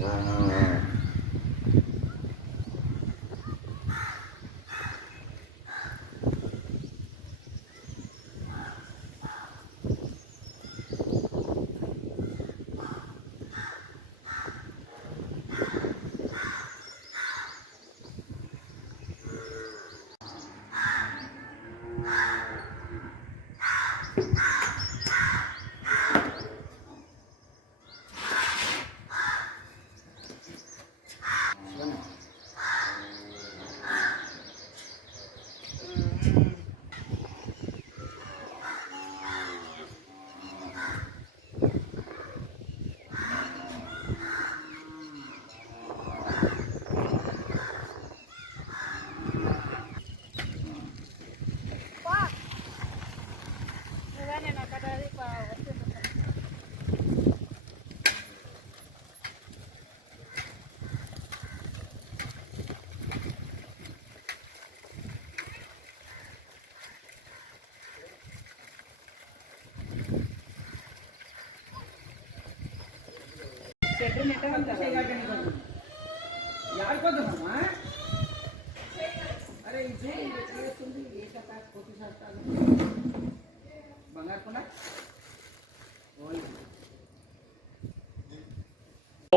ओम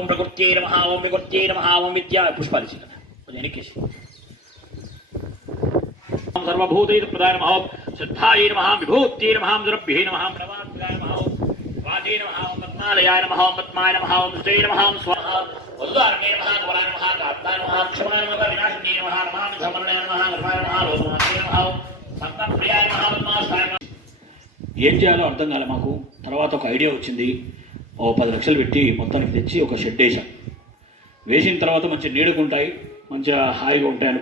प्रकृत्यै नमः ओम विकृत्यै नमः ओम विद्या पुष्पालिसी सर्वभूतैः प्रदाय नमः श्रद्धायै नमः विभूत्यै नमः द्रव्यै नमः प्रवादाय नमः वाजे नमः पद्मालयाय नमः पद्माय नमः श्री नमः स्वाहा वसुधारणे नमः कमलाय नमः कात्ताय नमः क्षमाय नमः विनाशिन्ये नमः नमामि धर्मणे नमः निर्माय नमः लोकनाथाय नमः సంతప్రియాయ నమః పద్మాస్తాయ ఏం చేయాలో అర్థం కాలే మాకు. తర్వాత ఒక ఐడియా వచ్చింది. ఓ 10 లక్షలు పెట్టి మొత్తానికి తెచ్చి ఒక షెడ్ వేసాం. వేసిన తర్వాత మంచి నీడకుంటాయి, మంచిగా హాయిగా ఉంటాయి.